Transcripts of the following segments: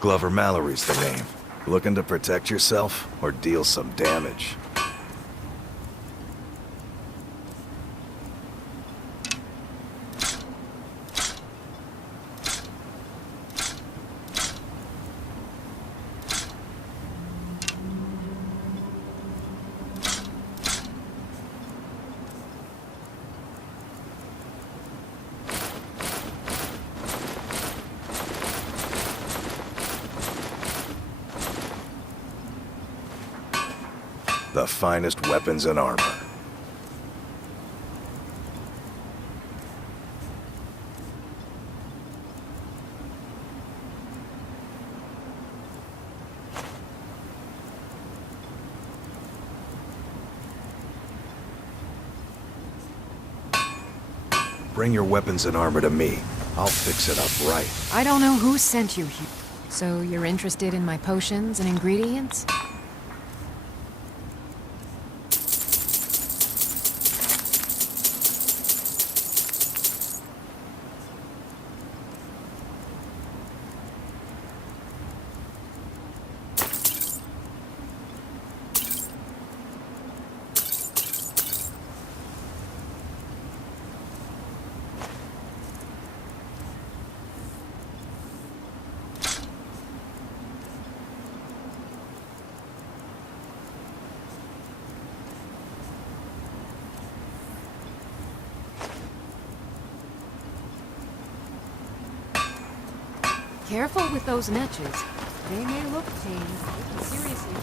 Glover Mallory's the name. Looking to protect yourself or deal some damage? The finest weapons and armor. Bring your weapons and armor to me. I'll fix it up right. I don't know who sent you here. So you're interested in my potions and ingredients? Careful with those matches. They may look tame, but seriously.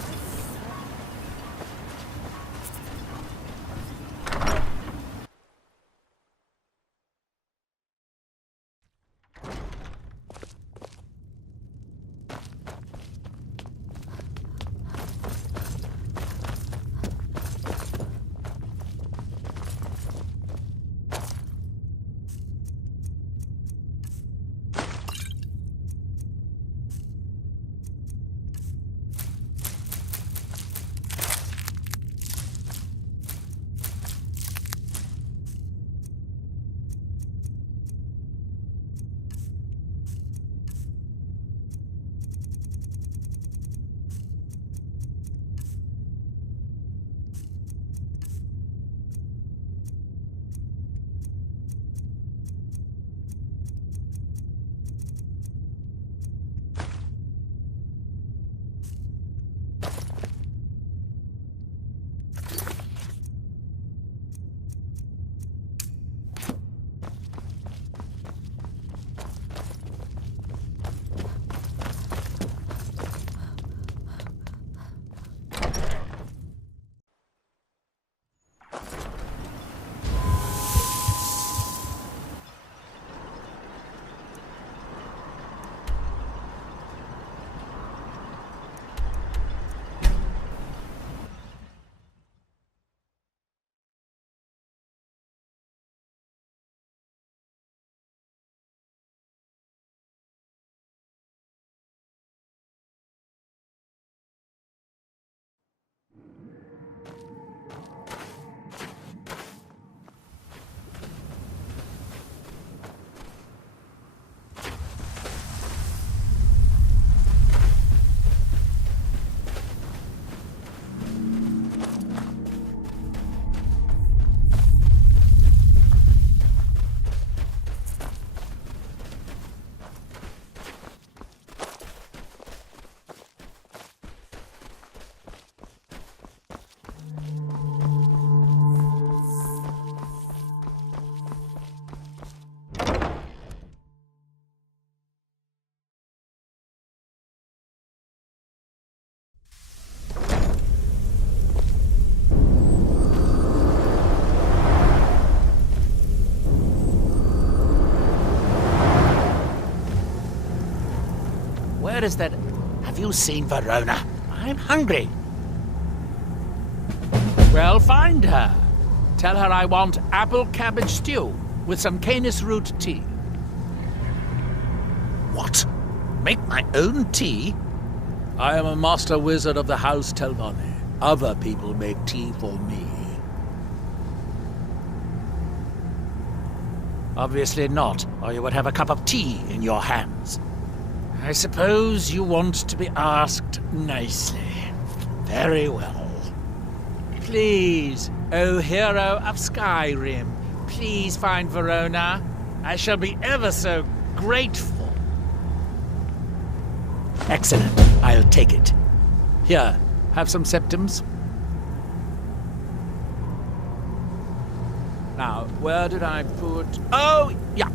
Where is that? Have you seen Verona? I'm hungry. Well, find her. Tell her I want apple cabbage stew with some canis root tea. What? Make my own tea? I am a master wizard of the House Telvanni. Other people make tea for me. Obviously not, or you would have a cup of tea in your hands. I suppose you want to be asked nicely. Very well. Please, O hero of Skyrim, please find Verona. I shall be ever so grateful. Excellent. I'll take it. Here, have some septums. Now, where did I put... Oh, yeah.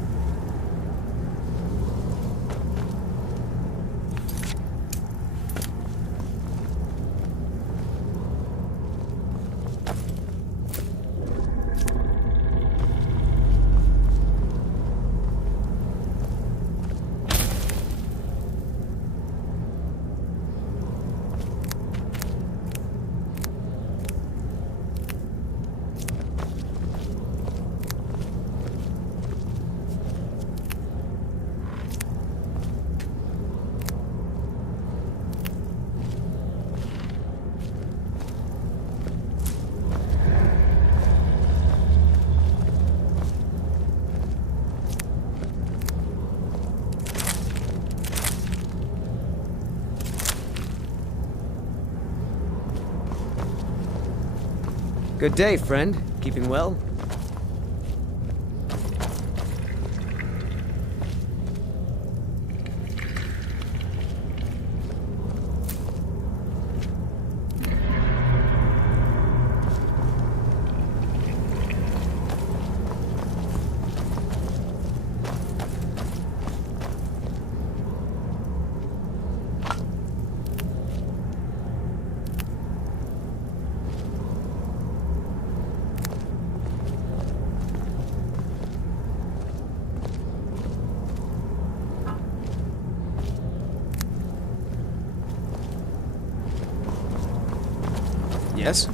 Good day, friend. Keeping well? Yes?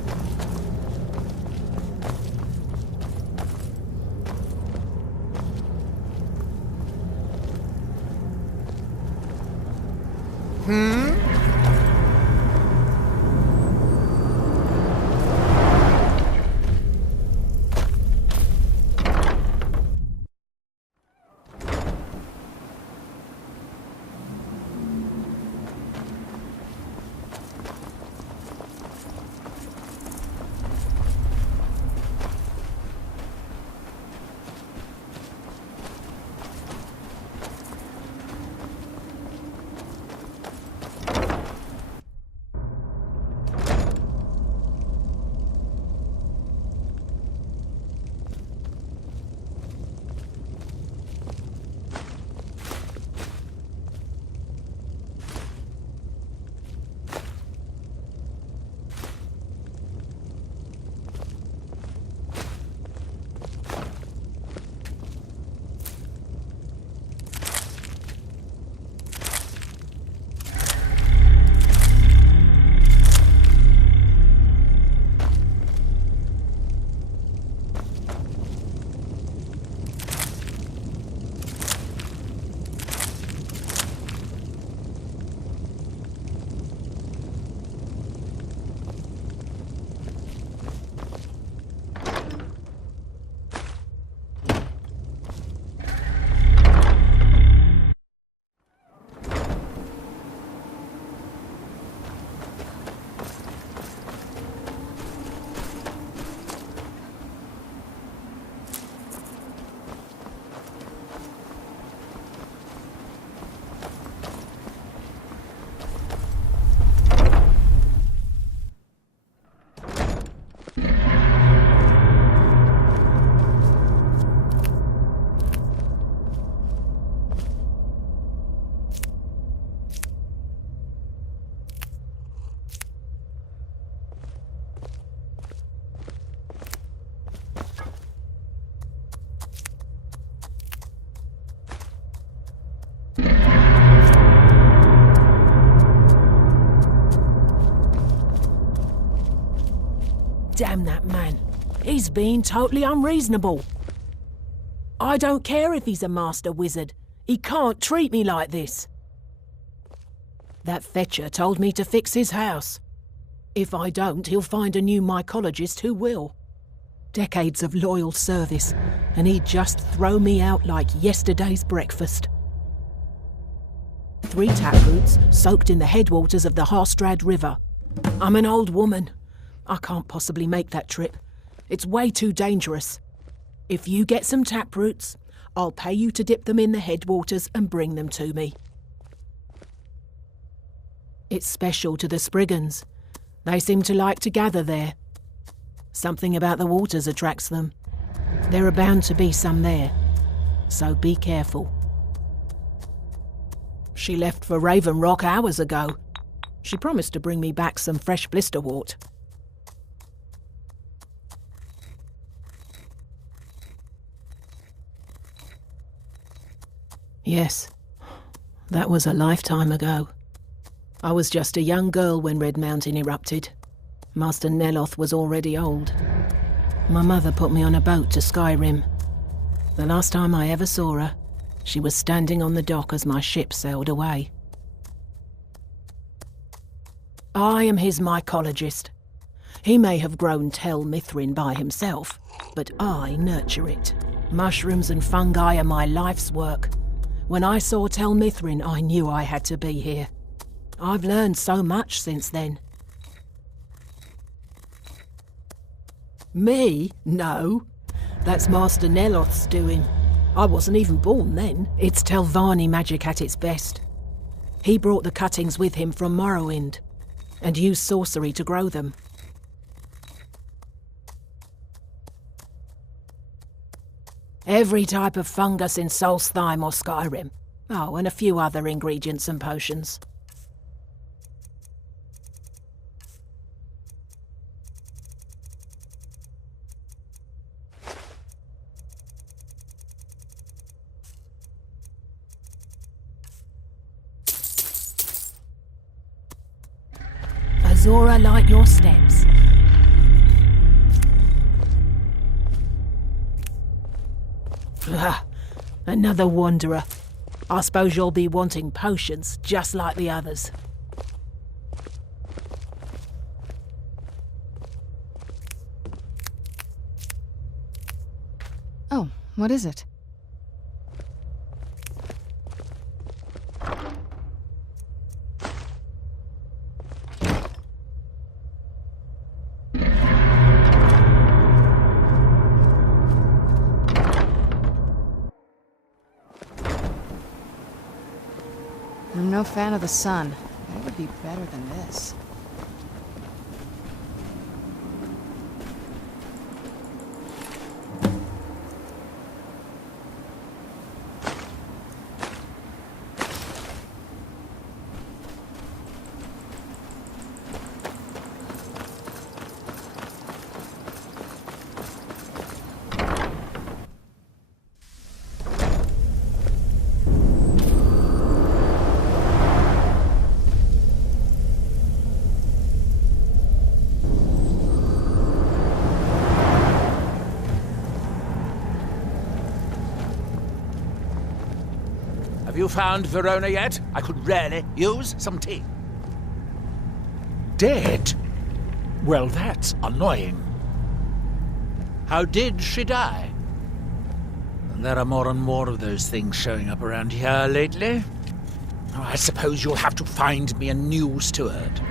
Damn that man. He's being totally unreasonable. I don't care if he's a master wizard. He can't treat me like this. That fetcher told me to fix his house. If I don't, he'll find a new mycologist who will. Decades of loyal service, and he'd just throw me out like yesterday's breakfast. 3 taproots soaked in the headwaters of the Harstrad River. I'm an old woman. I can't possibly make that trip. It's way too dangerous. If you get some taproots, I'll pay you to dip them in the headwaters and bring them to me. It's special to the Spriggans. They seem to like to gather there. Something about the waters attracts them. There are bound to be some there, so be careful. She left for Raven Rock hours ago. She promised to bring me back some fresh blisterwort. Yes, that was a lifetime ago. I was just a young girl when Red Mountain erupted. Master Neloth was already old. My mother put me on a boat to Skyrim. The last time I ever saw her, she was standing on the dock as my ship sailed away. I am his mycologist. He may have grown Tel Mithrin by himself, but I nurture it. Mushrooms and fungi are my life's work. When I saw Tel Mithrin, I knew I had to be here. I've learned so much since then. Me? No. That's Master Neloth's doing. I wasn't even born then. It's Telvanni magic at its best. He brought the cuttings with him from Morrowind, and used sorcery to grow them. Every type of fungus in Solstheim or Skyrim. Oh, and a few other ingredients and potions. Azora, light your steps. Another wanderer. I suppose you'll be wanting potions, just like the others. Oh, what is it? I'm no fan of the sun. It would be better than this. Have you found Verona yet? I could really use some tea. Dead? Well, that's annoying. How did she die? There are more and more of those things showing up around here lately. I suppose you'll have to find me a new steward.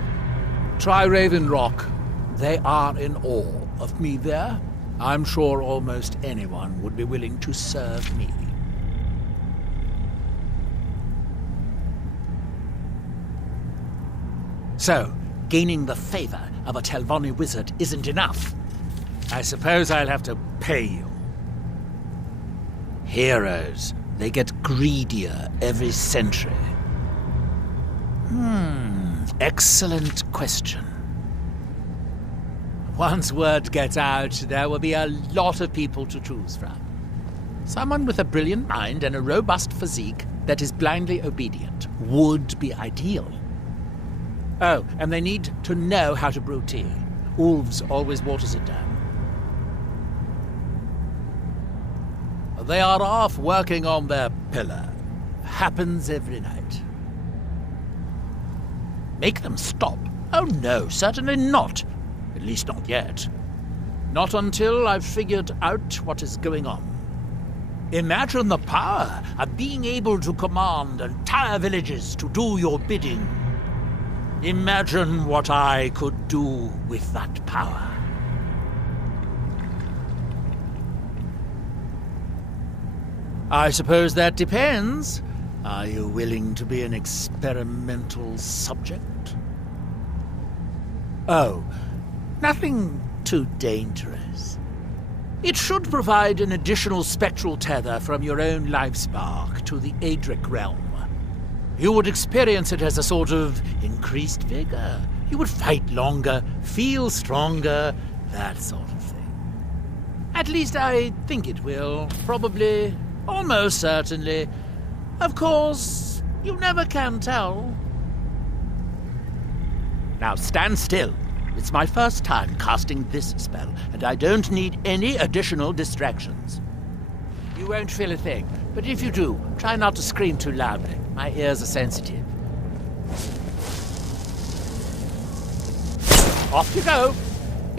Try Raven Rock. They are in awe of me there. I'm sure almost anyone would be willing to serve me. So, gaining the favor of a Telvanni wizard isn't enough. I suppose I'll have to pay you. Heroes, they get greedier every century. Excellent question. Once word gets out, there will be a lot of people to choose from. Someone with a brilliant mind and a robust physique that is blindly obedient would be ideal. Oh, and they need to know how to brew tea. Ulf's always waters it down. They are off working on their pillar. Happens every night. Make them stop? Oh no, certainly not. At least not yet. Not until I've figured out what is going on. Imagine the power of being able to command entire villages to do your bidding. Imagine what I could do with that power. I suppose that depends. Are you willing to be an experimental subject? Oh, nothing too dangerous. It should provide an additional spectral tether from your own life spark to the Adric realm. You would experience it as a sort of increased vigor. You would fight longer, feel stronger, that sort of thing. At least I think it will. Probably, almost certainly. Of course, you never can tell. Now stand still. It's my first time casting this spell, and I don't need any additional distractions. You won't feel a thing, but if you do, try not to scream too loudly. My ears are sensitive. Off you go.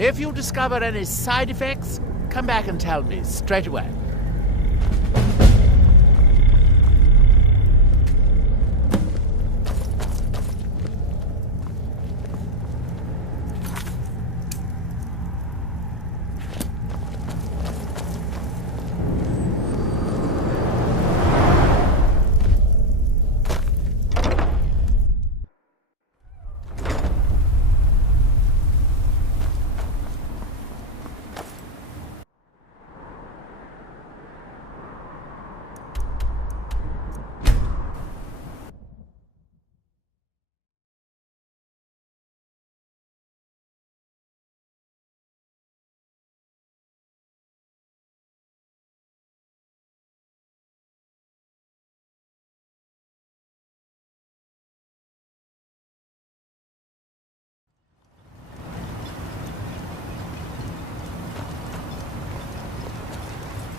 If you discover any side effects, come back and tell me straight away.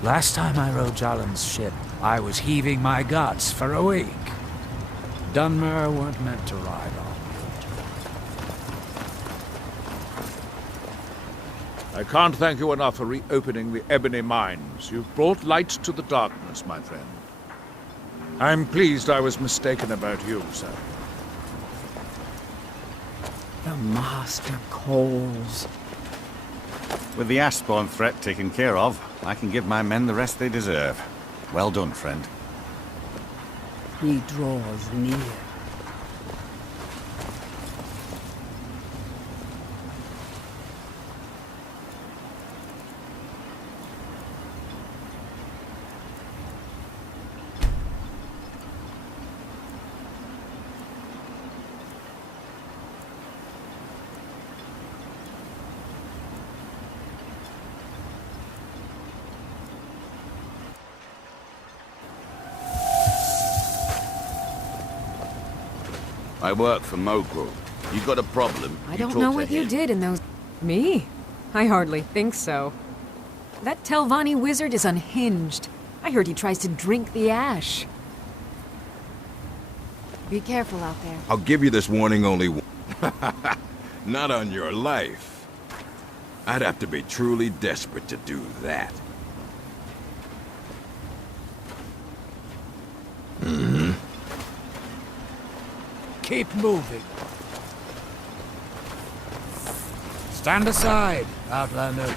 Last time I rode Jalen's ship, I was heaving my guts for a week. Dunmer weren't meant to ride on wood. I can't thank you enough for reopening the Ebony Mines. You've brought light to the darkness, my friend. I'm pleased I was mistaken about you, sir. The Master calls. With the Ashbourne threat taken care of, I can give my men the rest they deserve. Well done, friend. He draws near. I work for Mogul. You got a problem? I don't know what you did in those... Me? I hardly think so. That Telvanni wizard is unhinged. I heard he tries to drink the ash. Be careful out there. I'll give you this warning only not on your life. I'd have to be truly desperate to do that. Keep moving. Stand aside, Outlander.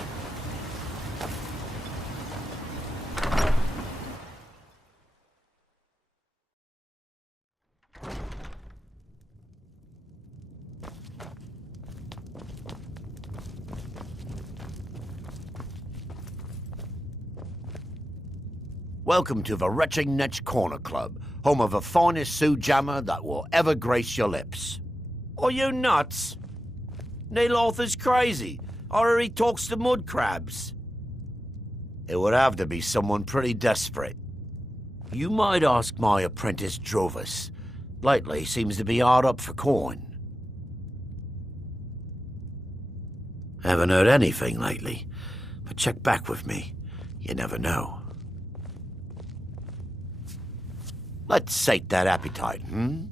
Welcome to the Retching Netch Corner Club, home of the finest Sioux jammer that will ever grace your lips. Are you nuts? Neil Arthur's crazy, or he talks to mud crabs. It would have to be someone pretty desperate. You might ask my apprentice Drovis. Lately seems to be hard up for coin. Haven't heard anything lately, but check back with me. You never know. Let's sate that appetite, hmm?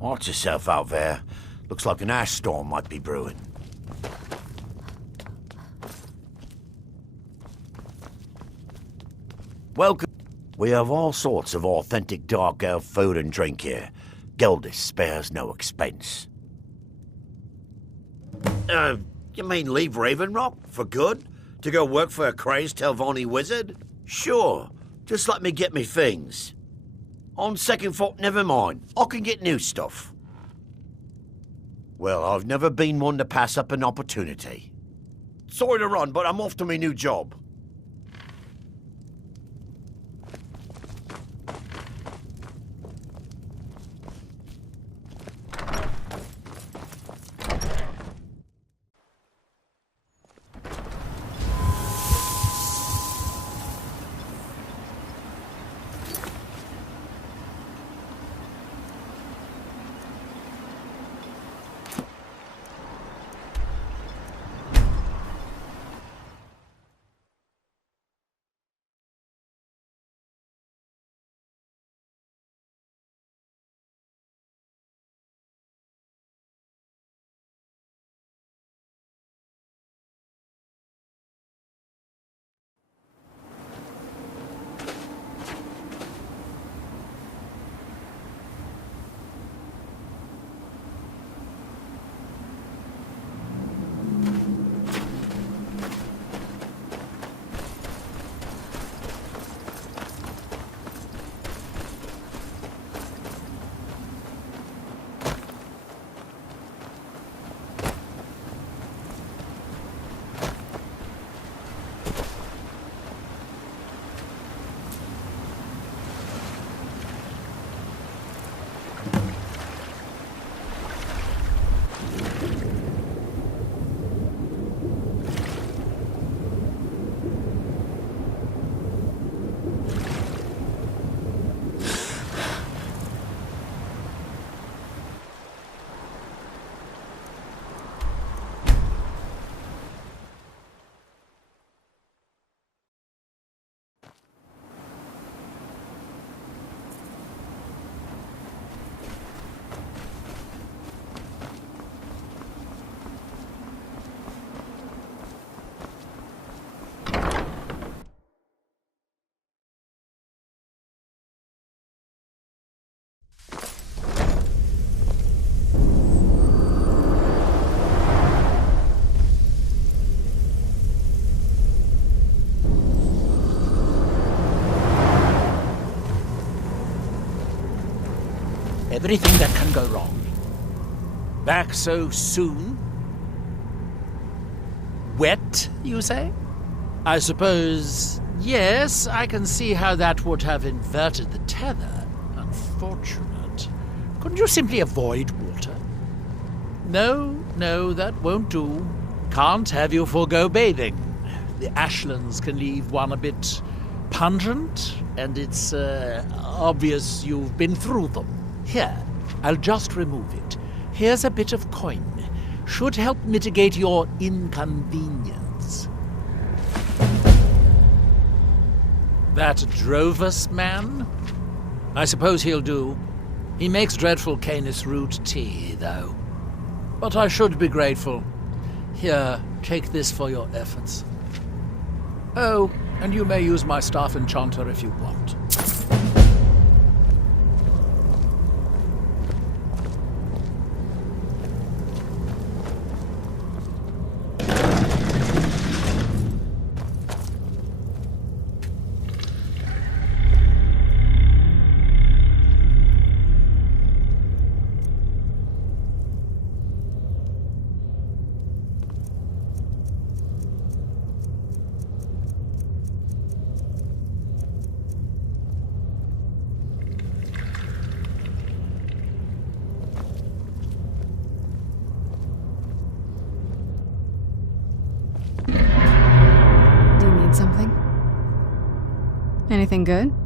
Watch yourself out there. Looks like an ash storm might be brewing. Welcome. We have all sorts of authentic dark elf food and drink here. Gildis spares no expense. You mean leave Raven Rock for good? To go work for a crazed Telvanni wizard? Sure, just let me get me things. On second thought, never mind. I can get new stuff. Well, I've never been one to pass up an opportunity. Sorry to run, but I'm off to my new job. Everything that can go wrong. Back so soon? Wet, you say? I suppose, yes, I can see how that would have inverted the tether. Unfortunate. Couldn't you simply avoid water? No, that won't do. Can't have you forego bathing. The ashlands can leave one a bit pungent, and it's obvious you've been through them. Here, I'll just remove it. Here's a bit of coin. Should help mitigate your inconvenience. That Drovus man? I suppose he'll do. He makes dreadful Canis root tea, though. But I should be grateful. Here, take this for your efforts. Oh, and you may use my staff enchanter if you want. Anything good?